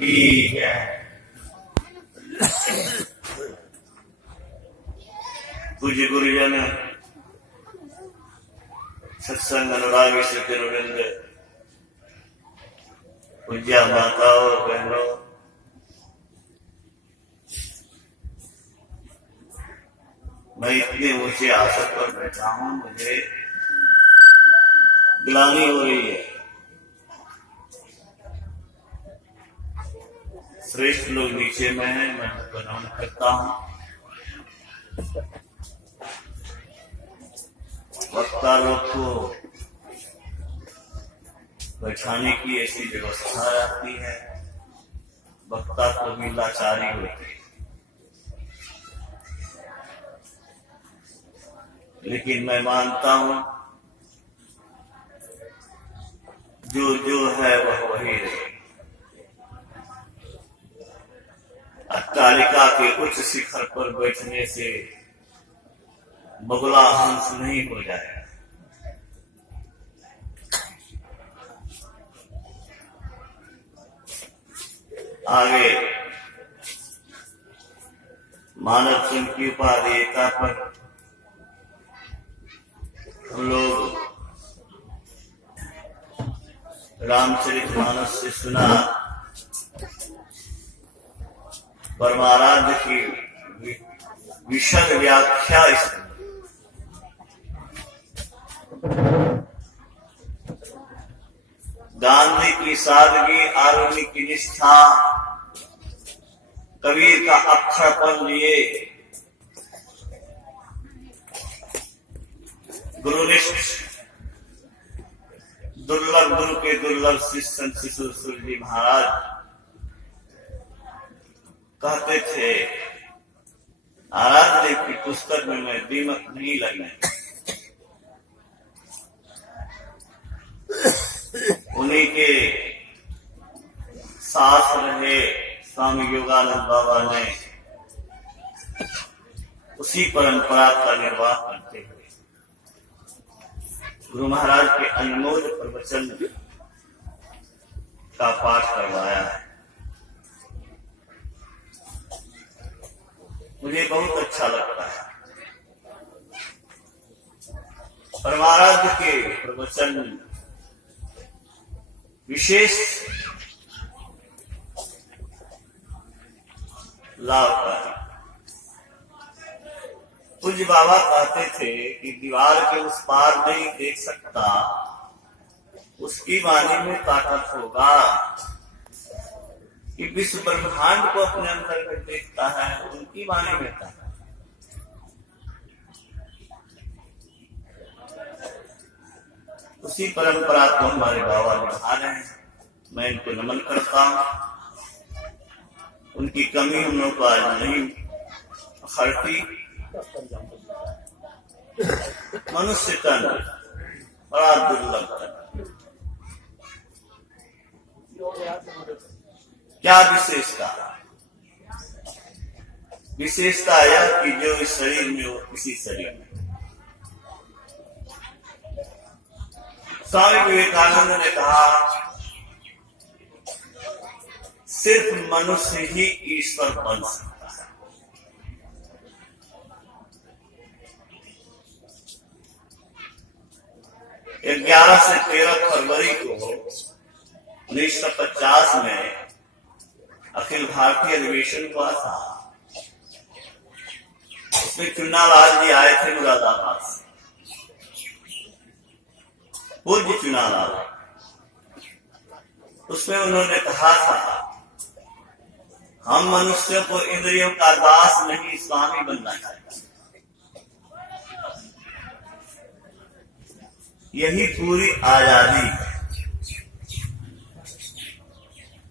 ठीक है। पूज्य गुरुजन, सत्संग अनुरागी सज्जनवृंद, पूज्य माताओं और बहनों, मैं इतने ऊंचे आसन पर बैठा हूं, मुझे ग्लानि हो रही है। श्रेष्ठ लोग नीचे में हैं, मैं प्रणाम करता हूं। वक्ता लोग को बैठाने की ऐसी व्यवस्था रहती है, वक्ता को भी लाचारी होती है, लेकिन मैं मानता हूं जो है वह वही रहे। अट्टालिका के उच्च शिखर पर बैठने से बगुला हंस नहीं हो जाए। आगे मानव सिंह की उपादेयता पर हम लोग रामचरितमानस से सुना, परमाराध्य की विशद व्याख्या गांधी की सादगी, आरुणि की निष्ठा, कबीर का अक्षरपन लिए गुरुनिष्ठ दुर्लभ गुरु के दुर्लभ शिष्य शिशु जी महाराज कहते थे, आराध्य की पुस्तक में मैं दीमक नहीं लगने। उन्हीं के साथ रहे स्वामी योगानंद बाबा ने उसी परंपरा का निर्वाह करते हुए गुरु महाराज के अनमोल प्रवचन का पाठ करवाया है। मुझे बहुत अच्छा लगता है। परमाराध्य के प्रवचन विशेष लाभकारी। पूज्य बाबा कहते थे कि दीवार के उस पार नहीं देख सकता, उसकी वाणी में ताकत होगा कि विश्व ब्रह्मांड को अपने अंदर में देखता है, उनकी वाणी में ताकत। उसी परंपरा को हमारे बाबा निभा रहे हैं। मैं इनको नमन करता हूं। उनकी कमी हम लोग को आज नहीं खड़ती। मनुष्य तन बड़ा दुर्लभ तन, क्या विशेषता यह कि जो इस शरीर में हो किसी शरीर में। स्वामी विवेकानंद ने कहा, सिर्फ मनुष्य ही ईश्वर बन सकता है। 11 से 13 फरवरी को 1950 में अखिल भारतीय अधिवेशन हुआ था। उसमें चुन्नालाल जी आए थे मुरादाबाद से, पूज्य चुन्नालाल। उसमें उन्होंने कहा था, हम मनुष्यों को इंद्रियों का दास नहीं स्वामी बनना चाहिए। यही पूरी आजादी है।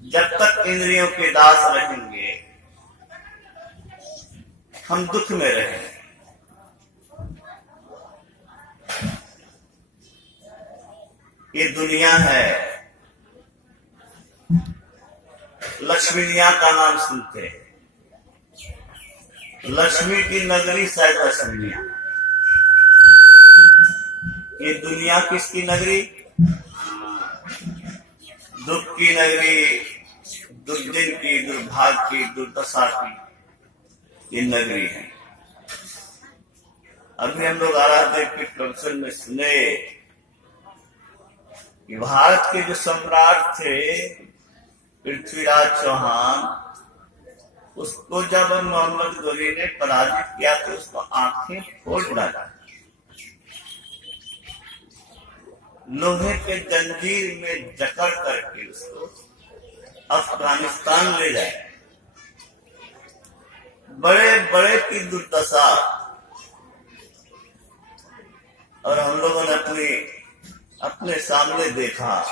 जब तक इंद्रियों के दास रहेंगे हम दुख में रहेंगे। ये दुनिया है, लक्ष्मीनिया का नाम सुनते हैं। लक्ष्मी की नगरी शायद लक्ष्मीनिया। ये दुनिया किसकी नगरी? दुख की नगरी, दुर्दिन की, दुर्भाग्य की, दुर्दशा की ये नगरी है। अभी हम लोग आराध्य के प्रवचन में सुने कि भारत के जो सम्राट थे पृथ्वीराज चौहान, उसको जब मोहम्मद गोरी ने पराजित किया तो उसको आंखें फोड़ डाला, लोहे के जंजीर में जकड़ करके उसको अफगानिस्तान ले जाए। बड़े बड़े की दुर्दशा। और हम लोगों ने अपने सामने देखा,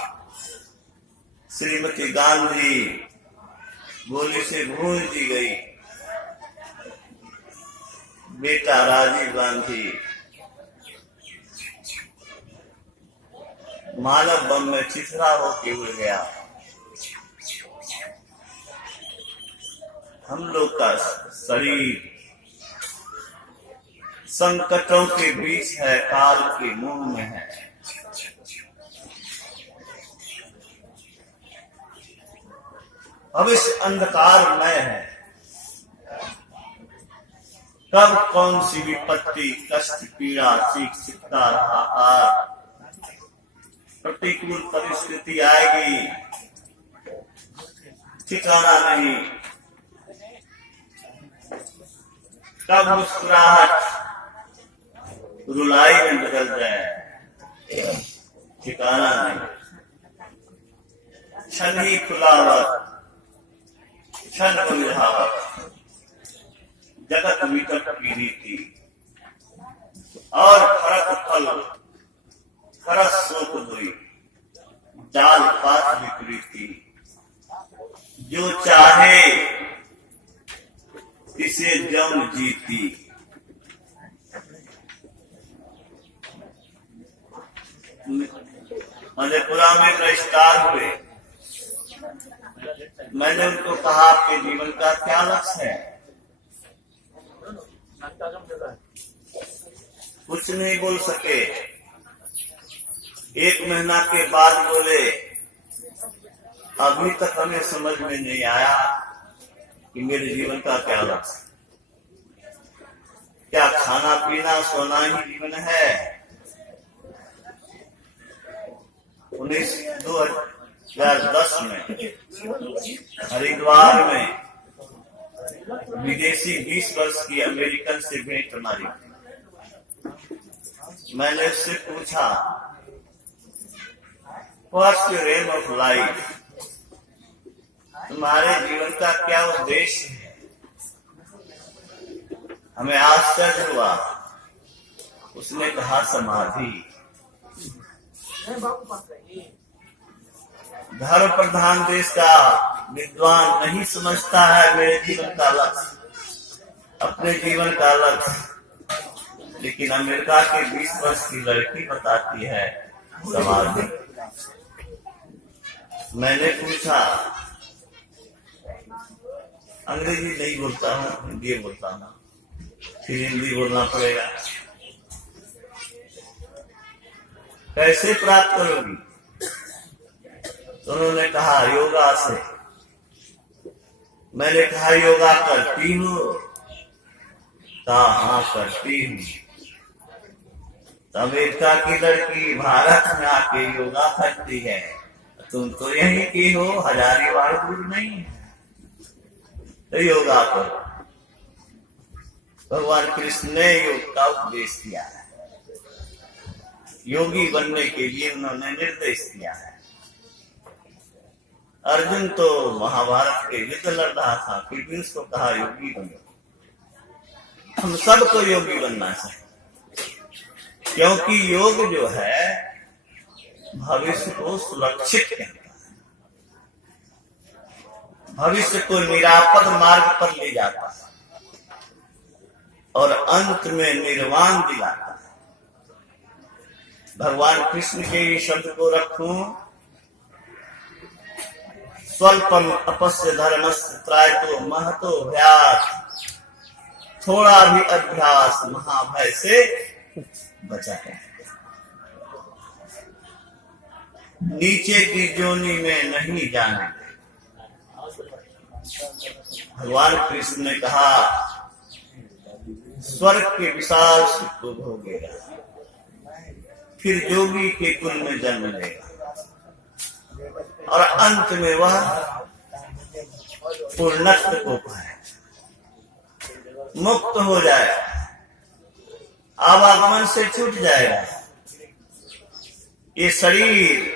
श्रीमती गांधी गोली से भून दी गई, बेटा राजीव गांधी मानव बम में छितरा होके उड़ गया। हम लोग का शरीर संकटों के बीच है, काल के मुंह में है। भविष्य अंधकारमय है। कब कौन सी विपत्ति, कष्ट, पीड़ा, सीख सिखता रहा, प्रतिकूल परिस्थिति आएगी, ठिकाना नहीं। कब मुस्कुराहट रुलाई में बदल जाए, ठिकाना नहीं। क्षण ही खुलावत, क्षण बुझावत, जगत विकट की रीति। और खरत फल खरस शोक हुई, जाल पात विकृति। जो चाहे इसे जम जीती। मधेपुरा में रजिस्ट्रार हुए। मैंने उनको कहा आपके जीवन का क्या लक्ष्य है? कुछ नहीं बोल सके। 1 महीना के बाद बोले, अभी तक हमें समझ में नहीं आया कि मेरे जीवन का क्या लक्ष्य। क्या खाना पीना सोना ही जीवन है? 2010 में हरिद्वार में विदेशी 20 वर्ष की अमेरिकन से भेंट हमारी। मैंने उससे पूछा, what's your aim of life? तुम्हारे जीवन का क्या उद्देश्य है? हमें आश्चर्य हुआ। उसने कहा, समाधि। धर्म प्रधान देश का विद्वान नहीं समझता है मेरे जीवन का लक्ष्य, अपने जीवन का लक्ष्य। लेकिन अमेरिका के 20 वर्ष की लड़की बताती है समाधि। मैंने पूछा, अंग्रेजी नहीं बोलता हूँ, हिंदी बोलता हूँ। फिर हिंदी बोलना पड़ेगा। कैसे प्राप्त करोगी? तो उन्होंने कहा, योगा से। मैंने कहा, योगा करती हूँ? कहा, हाँ करती हूँ। अमेरिका की लड़की भारत में आके योगा करती है, तुम तो यहीं की हो, हजारीबाग दूर नहीं है। तो योगा करो। भगवान कृष्ण ने योग का उपदेश दिया है। योगी बनने के लिए उन्होंने निर्देश दिया है। अर्जुन तो महाभारत के युद्ध लड़ रहा था, फिर भी उसको कहा योगी बनो। हम सबको योगी बनना चाहिए, क्योंकि योग जो है भविष्य को सुरक्षित करता है, भविष्य को निरापद मार्ग पर ले जाता है और अंत में निर्वाण दिलाता है। भगवान कृष्ण के ही शब्द को रखूं, स्वल्पम अपस्य धर्मस्य त्रायतो महतो अभ्यास। थोड़ा भी अभ्यास महाभय से बचा है। नीचे की जोनी में नहीं जाने। भगवान कृष्ण ने कहा स्वर्ग के विशाल सुख को भोगेगा, फिर जोगी के कुल में जन्म लेगा और अंत में वह पूर्णत्व को पाए, मुक्त हो जाए, आवागमन से छूट जाएगा। ये शरीर,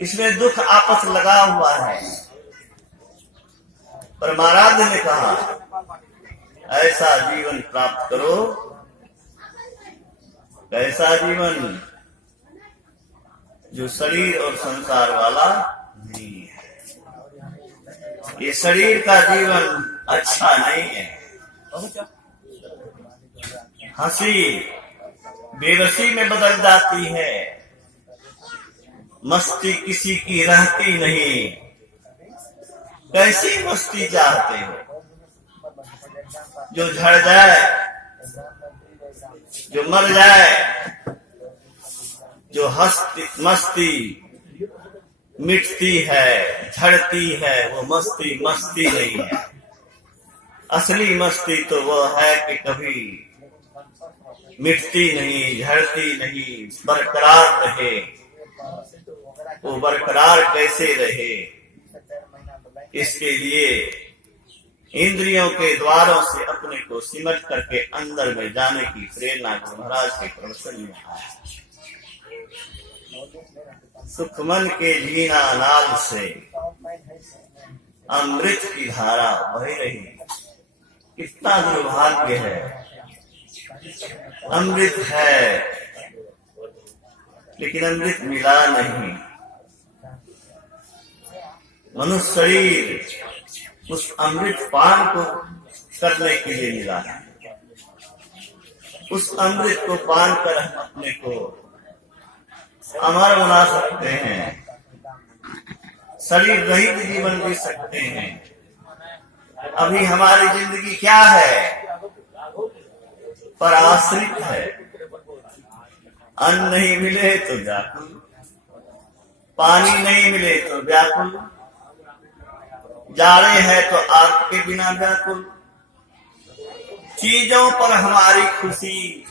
इसमें दुख आपस लगा हुआ है। पर महाराज ने कहा ऐसा जीवन प्राप्त करो, कैसा जीवन जो शरीर और संसार वाला नहीं है। ये शरीर का जीवन अच्छा नहीं है। हंसी बेबसी में बदल जाती है, मस्ती किसी की रहती नहीं। कैसी मस्ती चाहते हो जो झड़ जाए, जो मर जाए, जो मस्ती मिटती है, झड़ती है, वो मस्ती मस्ती नहीं है। असली मस्ती तो वो है कि कभी मिटती नहीं, झड़ती नहीं, बरकरार रहे। वो बरकरार कैसे रहे, इसके लिए इंद्रियों के द्वारों से अपने को सिमट करके अंदर में जाने की प्रेरणा गुरु महाराज के प्रवचन में आया। सुखमन के जीना नाल से अमृत की धारा बह रही। कितना दुर्भाग्य है, अमृत है लेकिन अमृत मिला नहीं। मनुष्य शरीर उस अमृत पान को करने के लिए मिला है। उस अमृत को पान कर हम अपने को अमर बना सकते हैं, शरीर रहित जीवन जी सकते हैं। अभी हमारी जिंदगी क्या है, पर आश्रित है। अन्न नहीं मिले तो व्याकुल, पानी नहीं मिले तो व्याकुल, जाड़े है तो आग के बिना व्याकुल। चीजों पर हमारी खुशी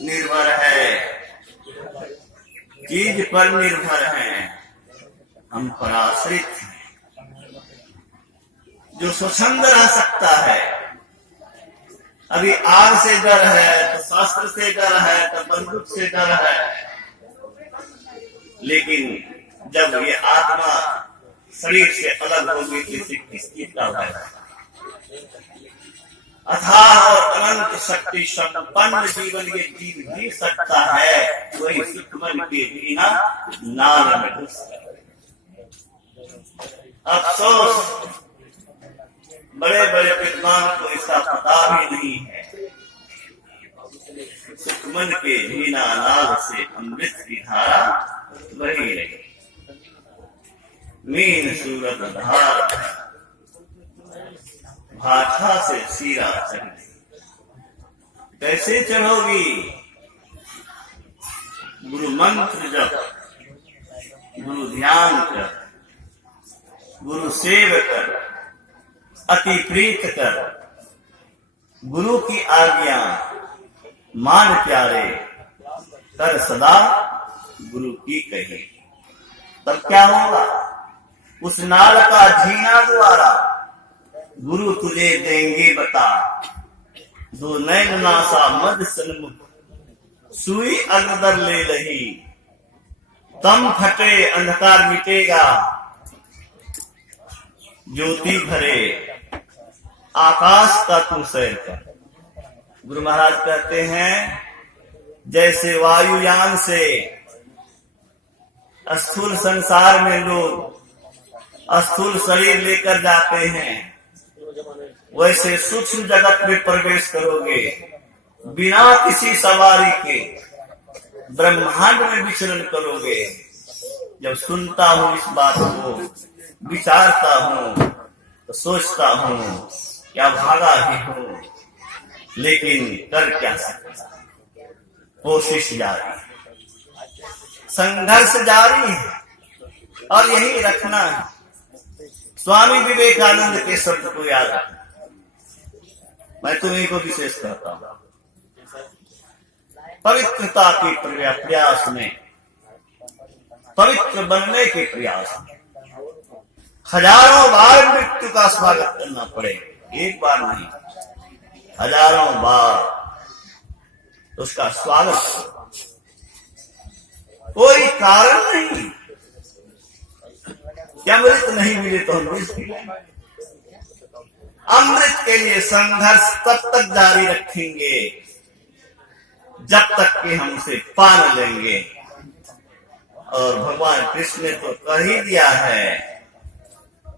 निर्भर है, चीज पर निर्भर है, हम पर आश्रित हैं। जो स्वच्छंद रह सकता है, अभी आग से डर है तो शास्त्र से डर है तो बंदूक से डर है, लेकिन जब ये आत्मा शरीर से अलग होगी तो इसे किस चीज का भय है? अथाह और अनंत शक्ति संपन्न जीवन ये जीव जी सकता है, वही सुखमन के बिना नाल में घुस गए। अफसोस बड़े बड़े विद्वान को इसका पता भी नहीं है। सुखमन के बिना नाल से अमृत की धारा बही रही। मीन सूरत धार भाषा से सीरा चढ़, कैसे चढ़ोगी? गुरु मंत्र जप, गुरु ध्यान कर, गुरु सेव कर, अति प्रीत कर, गुरु की आज्ञा मान प्यारे, कर सदा गुरु की कहे। तब क्या होगा? उस नाल का झीना द्वारा गुरु तुझे देंगे बता। दो नैन नासा मद सन्मुख, सुई अगदर ले रही। तम फटे अंधकार मिटेगा, ज्योति भरे आकाश का तू सैर कर। गुरु महाराज कहते हैं जैसे वायुयान से स्थूल संसार में लोग स्थूल शरीर लेकर जाते हैं, वैसे सूक्ष्म जगत में प्रवेश करोगे बिना किसी सवारी के, ब्रह्मांड में विचरण करोगे। जब सुनता हूँ इस बात को, विचारता हूँ तो सोचता हूँ क्या भागा ही हूँ, लेकिन कर क्या सकता। कोशिश जारी, संघर्ष जारी है और यही रखना है। स्वामी विवेकानंद के शब्द को याद रखना, मैं तुम्हें को विशेष कहता हूं। पवित्रता के प्रयास में, पवित्र बनने के प्रयास में हजारों बार मृत्यु का स्वागत करना पड़े, एक बार नहीं, हजारों बार उसका स्वागत करो। कोई कारण नहीं, क्या अमृत नहीं मिले तो हम मृत मिले। अमृत के लिए संघर्ष तब तक जारी रखेंगे जब तक कि हम उसे पा न लेंगे। और भगवान कृष्ण ने तो कह ही दिया है,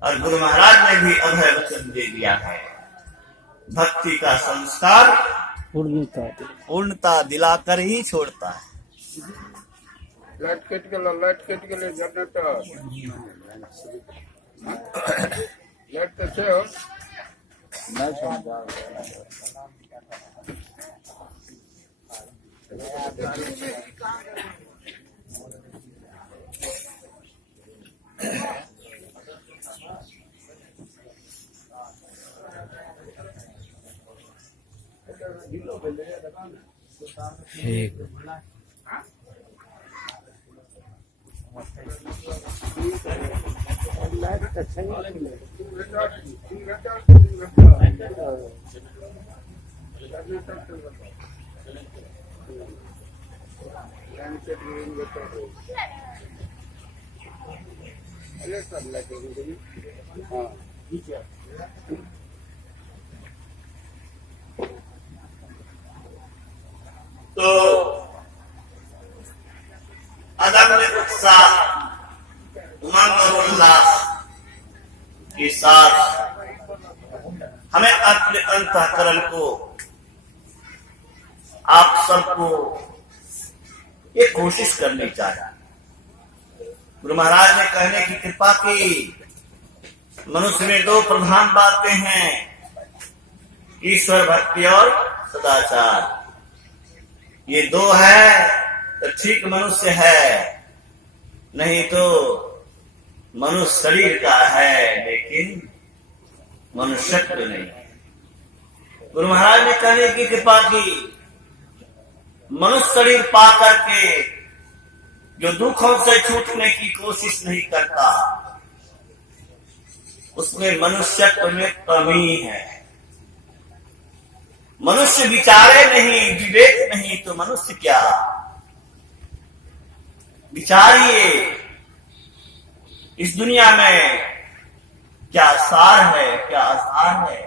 और गुरु महाराज ने भी अभय वचन दे दिया है, भक्ति का संस्कार पूर्णता दिलाकर ही छोड़ता है। लाइट कट गए जनरेटर लाइट कैसे हो तो अदम्य उत्साह, उमंग और उल्लास के साथ हमें अपने अंतःकरण को, आप सबको ये कोशिश करनी चाहिए। गुरु महाराज ने कहने की कृपा की, मनुष्य में दो प्रधान बातें हैं, ईश्वर भक्ति और सदाचार। ये दो है तो ठीक मनुष्य है, नहीं तो मनुष्य शरीर का है लेकिन मनुष्यत्व नहीं। गुरु महाराज ने कहने की कृपा की, मनुष्य शरीर पा करके जो दुखों से छूटने की कोशिश नहीं करता, उसमें मनुष्यत्व में कमी है। मनुष्य विचारे नहीं, विवेक नहीं तो मनुष्य क्या। विचारिए, इस दुनिया में क्या सार है, क्या आसार है।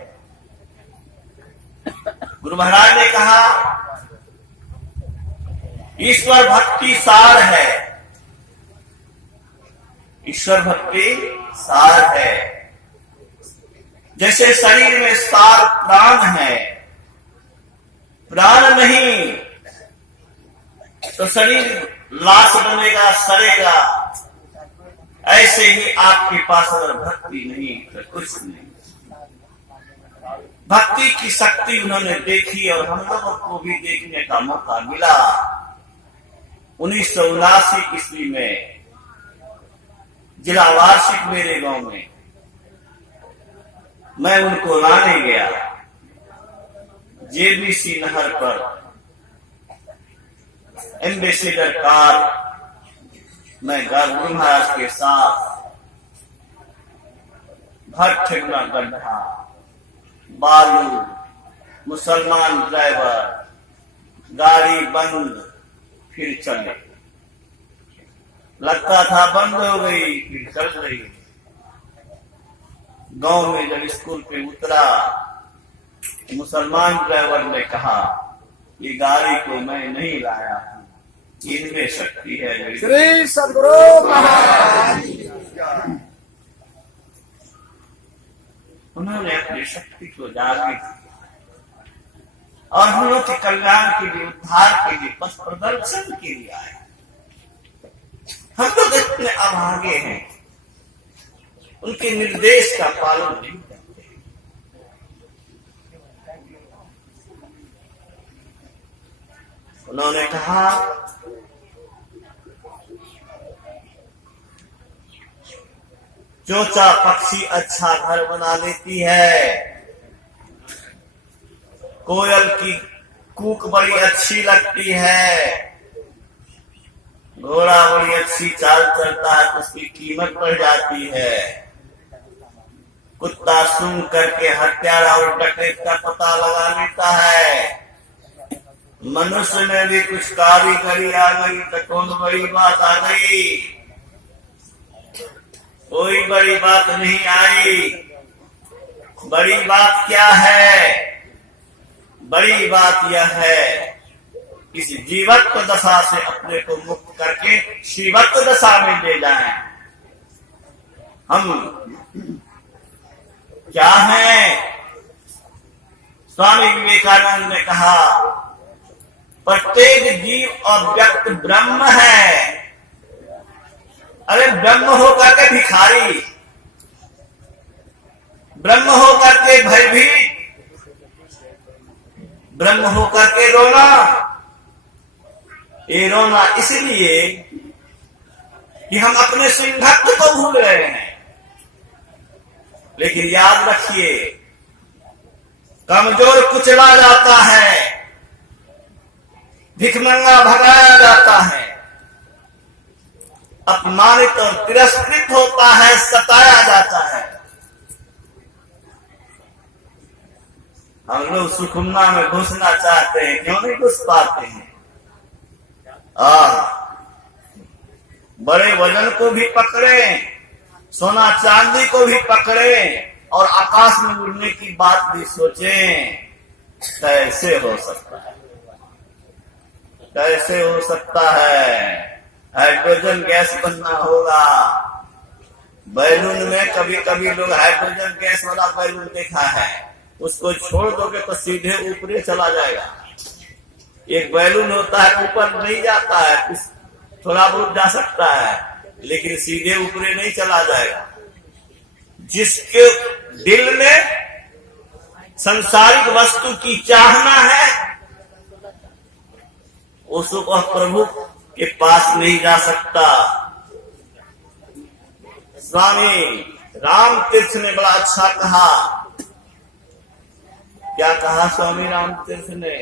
गुरु महाराज ने कहा, ईश्वर भक्ति सार है, ईश्वर भक्ति सार है। जैसे शरीर में सार प्राण है, प्राण नहीं तो शरीर लाश बनेगा, सड़ेगा। ऐसे ही आपके पास अगर भक्ति नहीं तो कुछ नहीं। भक्ति की शक्ति उन्होंने देखी और हम लोगों को भी देखने का मौका मिला। 1979 ईस्वी में जिला वार्षिक मेरे गांव में मैं उनको लाने गया, जेबीसी नहर पर एम्बेसडर कार में गुरु महाराज के साथ भर ठेकना गड्ढा, बालू, मुसलमान ड्राइवर, गाड़ी बंद, फिर चले। लगता था बंद हो गई, फिर चल रही। गांव में जब स्कूल पे उतरा, मुसलमान ड्राइवर ने कहा, ये गाड़ी को मैं नहीं लाया हूं, इनमें शक्ति है। श्री सद्गुरु महाराज उन्होंने अपनी शक्ति को जागृत और हम लोग के कल्याण के लिए, उद्धार के लिए, पथ प्रदर्शन के लिए आए। हम लोग इतने अभागे हैं, उनके निर्देश का पालन नहीं करते। उन्होंने कहा, चोचा पक्षी अच्छा घर बना लेती है, कोयल की कूक बड़ी अच्छी लगती है, घोड़ा बड़ी अच्छी चाल चलता है तो उसकी कीमत बढ़ जाती है, कुत्ता सूंघ करके हत्यारा और डकैत का पता लगा लेता है। मनुष्य में भी कुछ कारीगरी आ गई तो कौन बड़ी बात आ गई? कोई बड़ी बात नहीं आई। बड़ी बात क्या है? बड़ी बात यह है इस जीवत्व दशा से अपने को मुक्त करके शिवत्व दशा में ले जाएं। हम क्या है? स्वामी विवेकानंद ने कहा प्रत्येक जीव और व्यक्ति ब्रह्म है। अरे ब्रह्म होकर के भिखारी, ब्रह्म होकर के भयभीत, ब्रह्म होकर के रोना। ये रोना इसलिए कि हम अपने सिंहत्व को भूल रहे हैं। लेकिन याद रखिए, कमजोर कुचला जाता है, भिखमंगा भगाया जाता है, अपमानित और तिरस्कृत होता है, सताया जाता है। हम लोग सुखुमना में घुसना चाहते हैं, क्यों नहीं घुस पाते हैं? बड़े वजन को भी पकड़े, सोना चांदी को भी पकड़े और आकाश में उड़ने की बात भी सोचें, कैसे हो सकता है? कैसे हो सकता है? हाइड्रोजन गैस बनना होगा। बैलून में कभी कभी लोग हाइड्रोजन गैस वाला बैलून देखा है, उसको छोड़ दोगे तो सीधे ऊपर चला जाएगा। एक बैलून होता है ऊपर नहीं जाता है, थोड़ा बहुत जा सकता है, लेकिन सीधे ऊपर नहीं चला जाएगा। जिसके दिल में संसारिक वस्तु की चाहना है, उसको प्रभु के पास नहीं जा सकता। स्वामी राम तीर्थ ने बड़ा अच्छा कहा। क्या कहा स्वामी राम तीर्थ ने?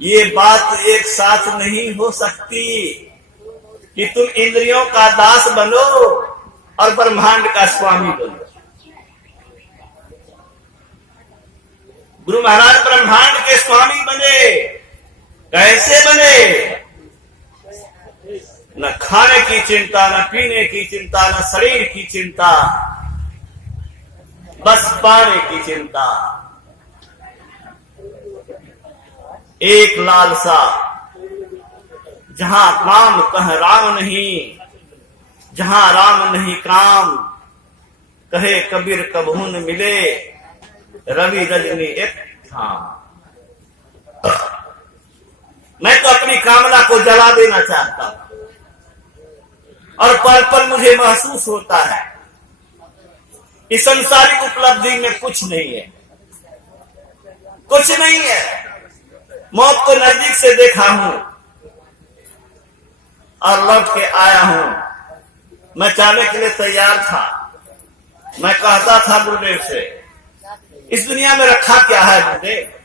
ये बात एक साथ नहीं हो सकती कि तुम इंद्रियों का दास बनो और ब्रह्मांड का स्वामी बनो। गुरु महाराज ब्रह्मांड के स्वामी बने। कैसे बने? न खाने की चिंता, न पीने की चिंता, न शरीर की चिंता, बस पाने की चिंता। एक लालसा, जहां काम कह राम नहीं, जहां राम नहीं काम, कहे कबीर कबहू न मिले, रवि रजनी एक था। मैं तो अपनी कामना को जला देना चाहता हूं और पल पल मुझे महसूस होता है इस संसारिक उपलब्धि में कुछ नहीं है, कुछ नहीं है। मौत को नजदीक से देखा हूं और लौट के आया हूं। मैं जाने के लिए तैयार था। मैं कहता था गुरुदेव से, इस दुनिया में रखा क्या है गुरुदेव?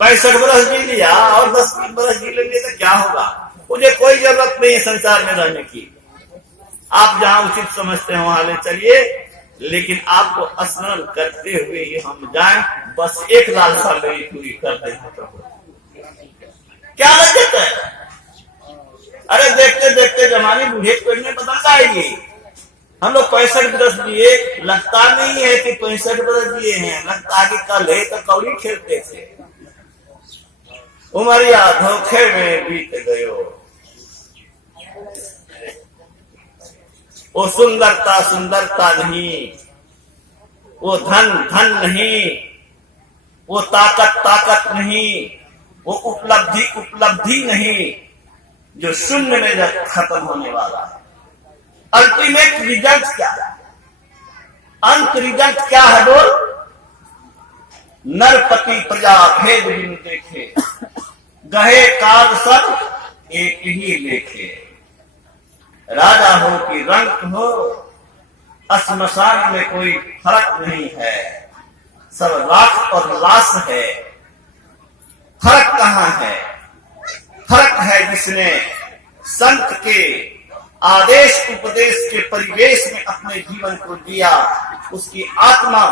65 बरस जी लिया और 10 बरस जी लेंगे तो क्या होगा? मुझे कोई जरूरत नहीं है संसार में रहने की। आप जहां उचित समझते हैं वहां ले चलिए, लेकिन आपको स्मरण करते हुए ही हम जाएं, बस एक लालसा मेरी पूरी कर दें। क्या लगता है? अरे देखते देखते जमाने बूढ़े पेड़ में बदल जाएगी। हम लोग 65 बरस जिए, लगता नहीं है कि 65 बरस जिए हैं, लगता है कि कल है तो कौड़ी खेलते थे। उमरिया धोखे में बीत गयो, वो सुंदरता सुंदरता नहीं, वो धन धन नहीं, वो ताकत ताकत नहीं, वो उपलब्धि उपलब्धि नहीं, जो शून्य में खत्म होने वाला है। अल्टीमेट रिजल्ट क्या है? अंत रिजल्ट क्या है बोल? नरपति प्रजा भेद बिनु देखे, गहे काल सब एक ही लेखे। राजा हो कि रंक हो, श्मशान में कोई फर्क नहीं है, सब राख और लाश है। फर्क कहाँ है? फर्क है जिसने संत के आदेश उपदेश के परिवेश में अपने जीवन को दिया, उसकी आत्मा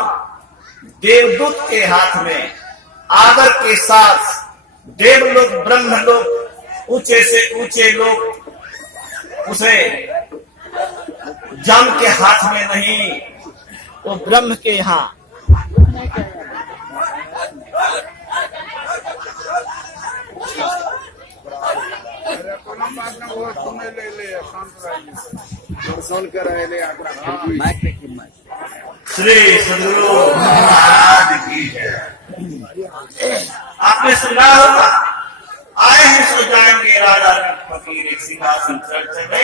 देवदूत के हाथ में आदर के साथ देवलोक ब्रह्मलोक ऊंचे से ऊंचे लोग उसे जम के हाथ में नहीं, वो ब्रह्म के यहाँ सुन कर श्री सदगुरु महाराज की जय। आपने सुना होगा, आए हैं सो जाएंगे राजा फकीर, एक सिंहासन चढ़ चढ़े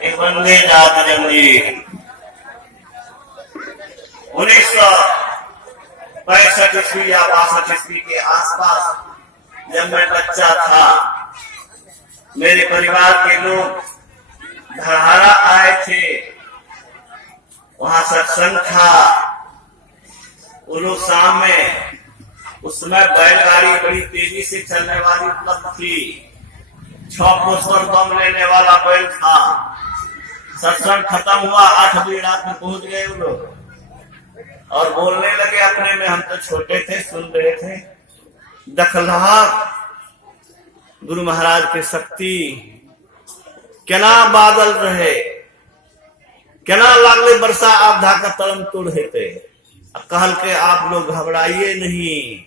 एक बंदे जात जंगी। 1965 ईस्वी या 62 ईस्वी के आसपास जब मैं बच्चा था, मेरे परिवार के लोग धरहरा आए थे, वहां सत्संग था। वो लोग शाम में, उस समय बैलगाड़ी बड़ी तेजी से चलने वाली उपलब्ध थी, 6 पोस्टर बम लेने वाला बैल था। सत्संग खत्म हुआ, 8 बजे रात में पहुंच गए वो लोग और बोलने लगे अपने में, हम तो छोटे थे सुन रहे थे, दखलहा गुरु महाराज के शक्ति केना बादल रहे, केना लागले वर्षा आधा का तरम तोड़ हेते। कहल के आप लोग घबराइए नहीं,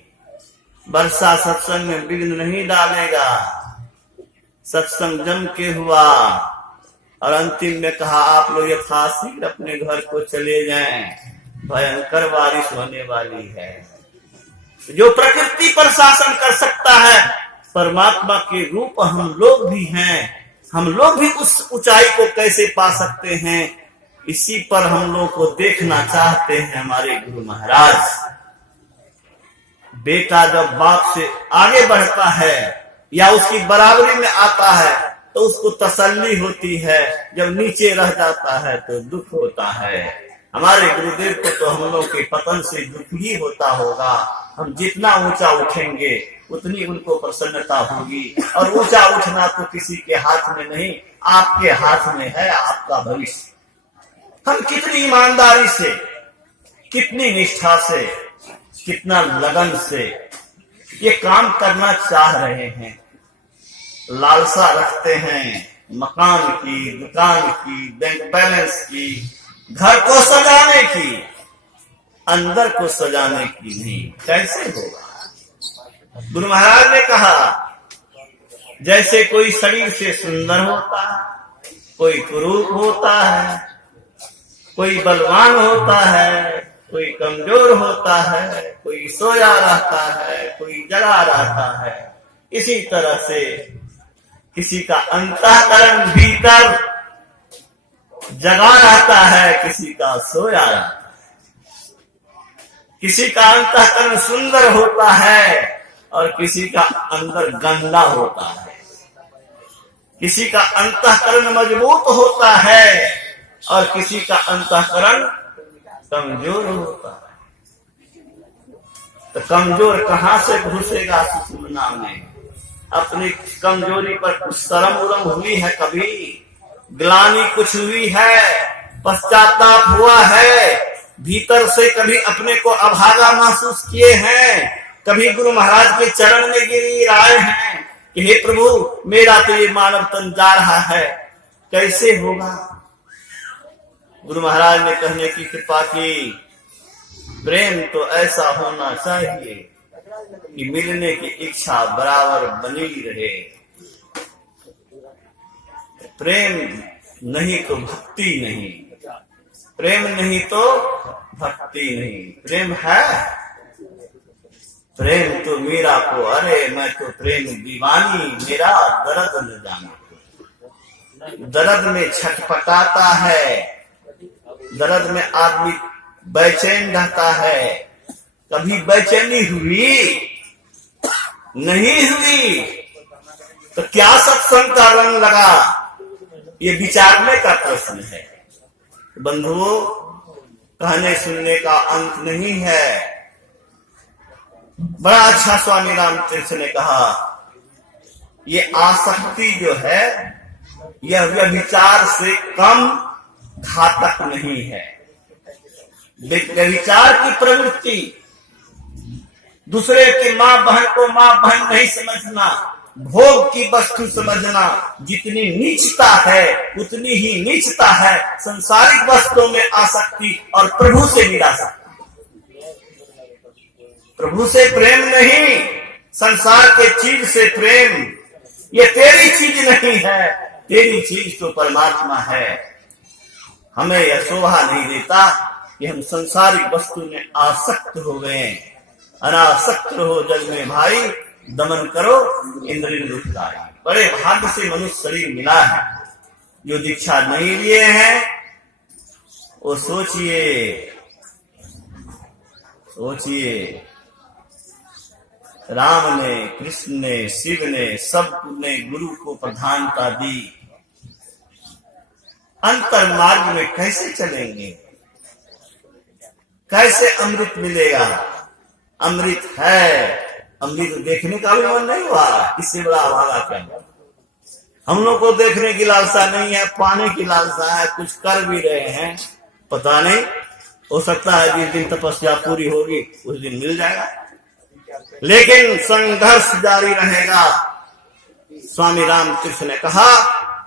वर्षा सत्संग में विघ्न नहीं डालेगा। सत्संग जम के हुआ और अंतिम में कहा आप लोग यथाशीघ्र अपने घर को चले जाएं, भयंकर बारिश होने वाली है। जो प्रकृति पर शासन कर सकता है, परमात्मा के रूप हम लोग भी हैं, हम लोग भी उस ऊंचाई को कैसे पा सकते हैं, इसी पर हम लोग को देखना चाहते हैं हमारे गुरु महाराज। बेटा जब बाप से आगे बढ़ता है या उसकी बराबरी में आता है तो उसको तसल्ली होती है, जब नीचे रह जाता है तो दुख होता है। हमारे गुरुदेव को तो हम लोग के पतन से दुख ही होता होगा। हम जितना ऊंचा उठेंगे उतनी उनको प्रसन्नता होगी, और ऊंचा उठना तो किसी के हाथ में नहीं, आपके हाथ में है आपका भविष्य। हम कितनी ईमानदारी से, कितनी निष्ठा से, कितना लगन से ये काम करना चाह रहे हैं, लालसा रखते हैं मकान की, दुकान की, बैंक बैलेंस की, घर को सजाने की, अंदर को सजाने की नहीं। कैसे होगा? गुरु महाराज ने कहा, जैसे कोई शरीर से सुंदर होता है, कोई कुरूप होता है, कोई बलवान होता है, कोई कमजोर होता है, कोई सोया रहता है, कोई जगा रहता है, इसी तरह से किसी का अंतःकरण भीतर जगा रहता है, किसी का सोया रहता है। किसी का अंतःकरण सुंदर होता है और किसी का अंदर गंदा होता है। किसी का अंतःकरण मजबूत होता है और किसी का अंतःकरण कमजोर होता है। तो कमजोर कहां से घुसेगा सुषुम्ना में? अपनी कमजोरी पर कुछ शर्म उरम हुई है, कभी ग्लानि कुछ हुई है, पश्चाताप हुआ है, भीतर से कभी अपने को अभागा महसूस किए हैं, कभी गुरु महाराज के चरण में गिराए हैं कि हे प्रभु मेरा तो ये मानव तन जा रहा है, कैसे होगा? गुरु महाराज ने कहने की कृपा की, प्रेम तो ऐसा होना चाहिए कि मिलने की इच्छा बराबर बनी रहे। प्रेम नहीं तो भक्ति नहीं, प्रेम नहीं तो भक्ति नहीं। प्रेम है, प्रेम तो मेरा को, अरे मैं तो प्रेम दीवानी, मेरा दर्द न जाना। दर्द में छटपटाता है, दर्द में आदमी बेचैन रहता है। कभी बेचैनी हुई? नहीं हुई। तो क्या सत्संग का रंग लगा? ये विचारने का प्रश्न है। बंधुओं, कहने सुनने का अंत नहीं है। बड़ा अच्छा स्वामी रामतीर्थ ने कहा, ये आसक्ति जो है यह व्यभिचार से कम घातक नहीं है। व्यभिचार की प्रवृत्ति, दूसरे की मां बहन को मां बहन नहीं समझना, भोग की वस्तु समझना, जितनी नीचता है उतनी ही नीचता है संसारिक वस्तुओं में आसक्ति और प्रभु से निराशा। प्रभु से प्रेम नहीं, संसार के चीज से प्रेम। ये तेरी चीज नहीं है, तेरी चीज तो परमात्मा है। हमें यह शोभा नहीं देता कि हम संसारिक वस्तु में आसक्त हो गए। अनासक्त रहो जग में भाई, दमन करो इंद्रिय दुखदाई। बड़े भाग्य से मनुष्य शरीर मिला है। जो दीक्षा नहीं लिए हैं वो सोचिए राम ने, कृष्ण ने, शिव ने, सबने गुरु को प्रधानता दी। अंतर मार्ग में कैसे चलेंगे? कैसे अमृत मिलेगा? अमृत है, अमृत देखने का भी मन नहीं हुआ, इससे बड़ा अभागा क्या? हम लोग को देखने की लालसा नहीं है, पाने की लालसा है। कुछ कर भी रहे हैं, पता नहीं, हो सकता है जिस दिन तपस्या पूरी होगी उस दिन मिल जाएगा, लेकिन संघर्ष जारी रहेगा। स्वामी रामतीर्थ ने कहा,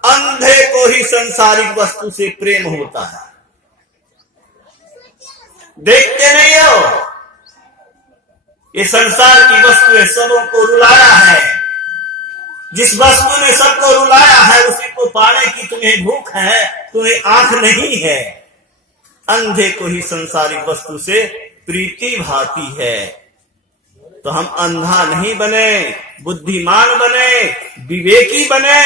अंधे को ही संसारिक वस्तु से प्रेम होता है। देखते नहीं हो, ये संसार की वस्तुएं सबों को रुलाया है। जिस वस्तु ने सबको रुलाया है उसी को पाने की तुम्हें भूख है, तुम्हें आंख नहीं है। अंधे को ही संसारिक वस्तु से प्रीति भाती है। तो हम अंधा नहीं बने, बुद्धिमान बने, विवेकी बने।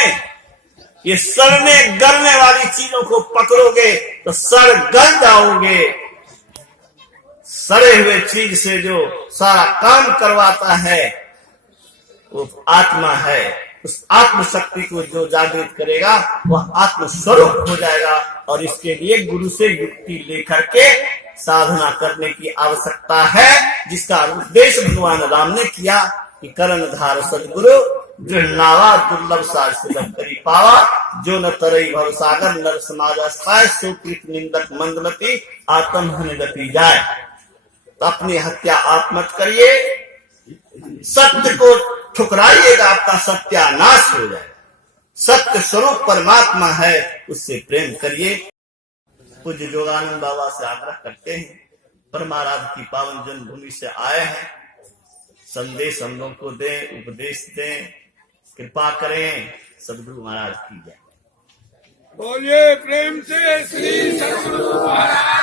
ये सड़ने गलने वाली चीजों को पकड़ोगे तो सड़ गल जाओगे। सड़े हुए चीज से जो सारा काम करवाता है वो आत्मा है। उस आत्म शक्ति को जो जागृत करेगा वह आत्म स्वरूप हो जाएगा। और इसके लिए गुरु से युक्ति लेकर के साधना करने की आवश्यकता है, जिसका उद्देश्य भगवान राम ने किया कि करण धार सदगुरु दृढ़नावा दुर्लभ साधन करी पावा। जो न तरई भव सागर नर समाज अस्ताय सुकृत निंदक मंदमती आत्म हन गति जाए। तो अपनी हत्या आप मत करिए, सत्य को ठुकराइएगा, आपका सत्यानाश हो जाए। सत्य स्वरूप परमात्मा है, उससे प्रेम करिए। पूज्य जोगानंद बाबा से आग्रह करते हैं, परमाराध की पावन जन्मभूमि से आए हैं, संदेश हम लोग को दें, उपदेश दें, कृपा करें। सदगुरु महाराज की जय। बोलिए प्रेम से श्री सदगुरु महाराज।